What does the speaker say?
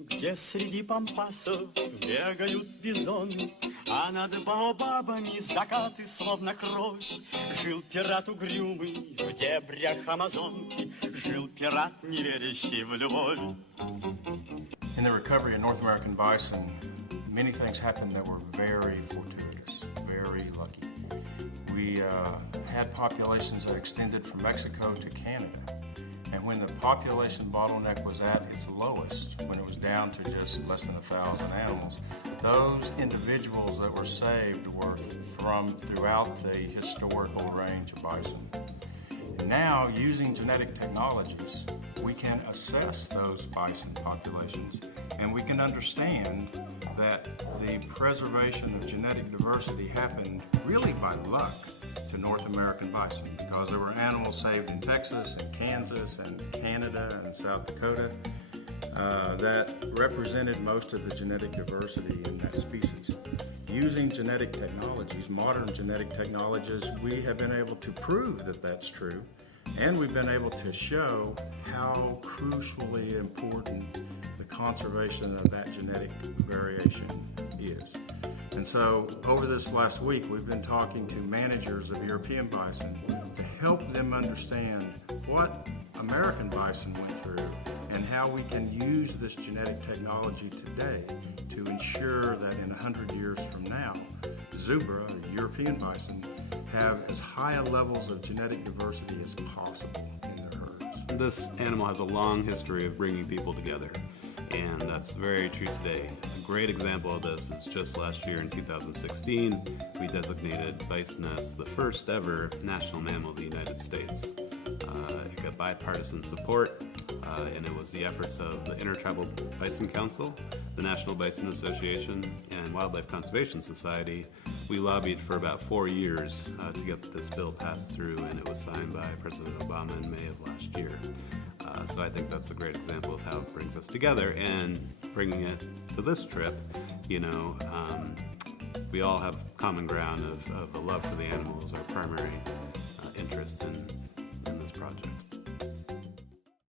Где среди пампасов бегают бизоны, а над баобабами закаты словно кровь. Жил пират угрюмый в дебрях Амазонки, жил пират, не верящий в любовь. In the recovery of North American bison, many things happened that were very fortuitous, very lucky. We had populations that extended from Mexico to Canada. And when the population bottleneck was at its lowest, when it was down to just less than 1,000 animals, those individuals that were saved were from throughout the historical range of bison. And now, using genetic technologies, we can assess those bison populations, and we can understand that the preservation of genetic diversity happened really by luck to North American bison, because there were animals saved in Texas and Kansas and Canada and South Dakota that represented most of the genetic diversity in that species. Using genetic technologies, modern genetic technologies, we have been able to prove that that's true, and we've been able to show how crucially important the conservation of that genetic variation is. And so over this last week, we've been talking to managers of European bison to help them understand what American bison went through and how we can use this genetic technology today to ensure that in 100 years from now, zebra, the European bison, have as high levels of genetic diversity as possible in their herds. This animal has a long history of bringing people together, and that's very true today. A great example of this is just last year in 2016, we designated bison as the first ever national mammal of the United States. It got bipartisan support, and it was the efforts of the Intertribal Bison Council, the National Bison Association, and Wildlife Conservation Society. We lobbied for about 4 years to get this bill passed through, and it was signed by President Obama in May of last year. So I think that's a great example of how it brings us together, and bringing it to this trip, you know, we all have common ground of a love for the animals, our primary interest in this project.